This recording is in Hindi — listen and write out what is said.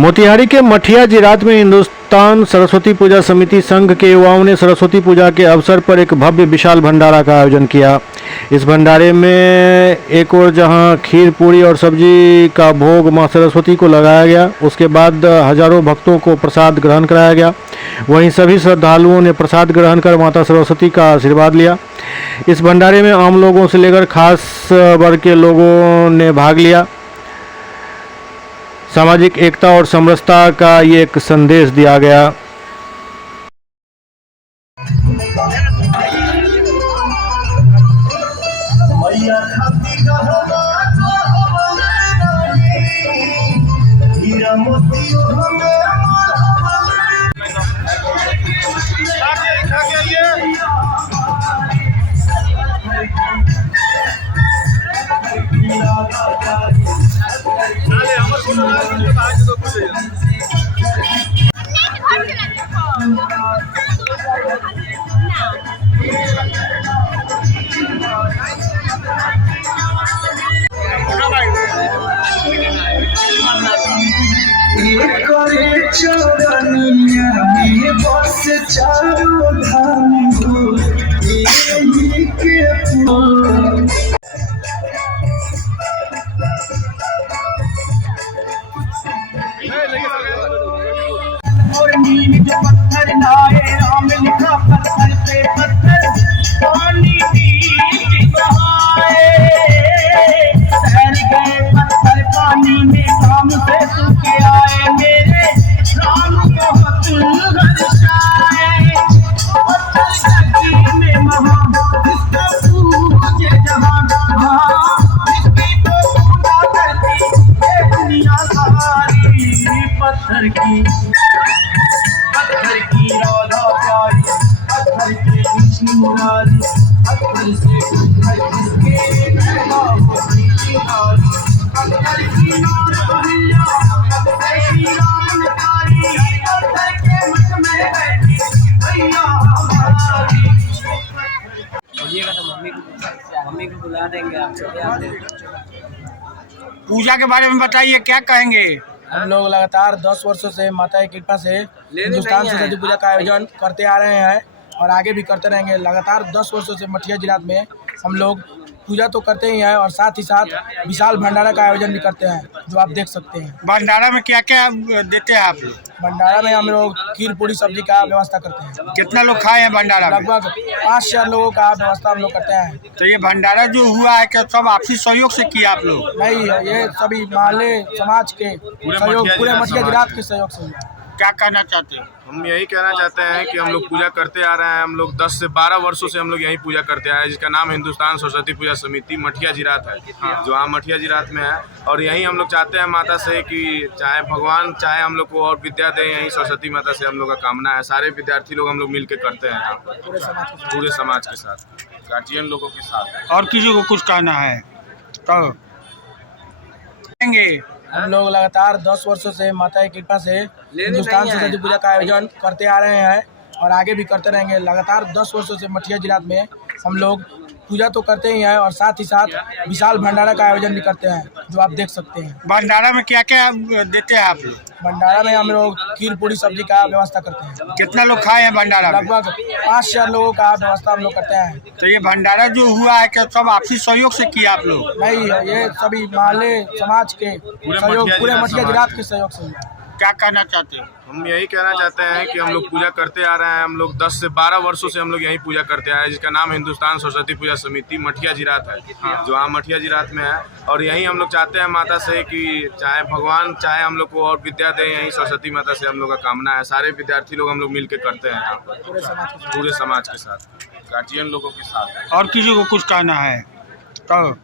मोतिहारी के मठिया जिरात में हिंदुस्तान सरस्वती पूजा समिति संघ के युवाओं ने सरस्वती पूजा के अवसर पर एक भव्य विशाल भंडारा का आयोजन किया। इस भंडारे में एक और जहां खीर पूरी और सब्जी का भोग मां सरस्वती को लगाया गया, उसके बाद हजारों भक्तों को प्रसाद ग्रहण कराया गया। वहीं सभी श्रद्धालुओं ने प्रसाद ग्रहण कर माता सरस्वती का आशीर्वाद लिया। इस भंडारे में आम लोगों से लेकर खास वर्ग के लोगों ने भाग लिया। सामाजिक एकता और समरसता का ये एक संदेश दिया गया। चरनिया में बस चारों धाम हो यही के फूल। और नील जो पत्थर लाए राम लिखा पत्थर पे पत्थर पानी बीच बहाए। ठहर गए पत्थर पानी में काम से सूखे आए मेरे राम बहुत हर्षाए। पत्थर धरती में महा जिसका पूजे जहां जिसकी तो पूजा करती ये दुनिया सारी। पत्थर की राधा प्यारी, पत्थर के कृष्ण मुरारी, पत्थर से पत्थर जिसके पत्थर की नाम कन्हैया, पत्थर की राम तारी, पत्थर के मठ में बैठी भैया हमारी। बोलिएगा तो मम्मी को बुला देंगे आप चले आते। पूजा के बारे में बताइए, क्या कहेंगे? हम लोग लगातार 10 वर्षों से माता की कृपा से हिंदुस्तान सरस्वती पूजा का आयोजन करते आ रहे हैं और आगे भी करते रहेंगे। लगातार 10 वर्षों से मठिया जिला में हम लोग पूजा तो करते ही हैं और साथ ही साथ विशाल भंडारा का आयोजन भी करते हैं, जो आप देख सकते हैं। भंडारा में क्या क्या देते हैं आप लोग? भंडारा में हम लोग खीर पूरी सब्जी का व्यवस्था करते हैं। कितना लोग खाए हैं भंडारा में? लगभग 5-4 लोगों का व्यवस्था हम लोग करते हैं। तो ये भंडारा जो हुआ है क्या सब आपसी सहयोग से किया आप लोग? नहीं, ये सभी मोहल्ले समाज के सहयोग, पूरे मठिया जिला के सहयोग से हुआ। क्या कहना चाहते हैं? हम यही कहना चाहते हैं कि हम लोग पूजा करते आ रहे हैं। हम लोग 10 से 12 वर्षों से हम लोग यही पूजा करते आ रहे हैं, जिसका नाम हिंदुस्तान सरस्वती पूजा समिति मठिया जिरात है, जो यहाँ मठिया जिरात में है। और यही हम लोग चाहते हैं माता से कि चाहे भगवान चाहे हम लोग को और विद्या दें, यही सरस्वती माता से हम लोग का कामना है। सारे विद्यार्थी लोग हम लोग मिल के करते हैं यहाँ पर, पूरे समाज के साथ, गार्जियन लोगों के साथ। और किसी को कुछ कहना है तो कहेंगे? हम लोग लगातार 10 वर्षों से माता की कृपा से हिंदुस्तान सरस्वती पूजा का आयोजन करते आ रहे हैं और आगे भी करते रहेंगे। लगातार 10 वर्षों से मठिया जिला में हम लोग पूजा तो करते ही हैं और साथ ही साथ विशाल भंडारा का आयोजन भी करते हैं, जो आप देख सकते हैं। भंडारा में क्या क्या देते हैं आप लोग? भंडारा में हम लोग खीर पूरी सब्जी का व्यवस्था करते हैं। कितना लोग खाए हैं भंडारा में? लगभग 5-4 लोगों का व्यवस्था हम लोग करते हैं। तो ये भंडारा जो हुआ है क्या सब आपसी सहयोग से किया आप लोग? नहीं, ये सभी मोहल्ले समाज के सहयोग, पूरे मठिया जिला के सहयोग से हुआ। क्या कहना चाहते हैं? हम यही कहना चाहते हैं कि हम लोग पूजा करते आ रहे हैं। हम लोग 10 से 12 वर्षों से हम लोग यही पूजा करते आ रहे हैं, जिसका नाम हिंदुस्तान सरस्वती पूजा समिति मठिया जिरात है, जो यहाँ मठिया जिरात में है। और यही हम लोग चाहते हैं माता से कि चाहे भगवान चाहे हम लोग को और विद्या दें, यही सरस्वती माता से हम लोग का कामना है। सारे विद्यार्थी लोग हम लोग मिल के करते हैं यहाँ पर, पूरे समाज के साथ, गार्जियन लोगों के साथ। और किसी को कुछ कहना है तो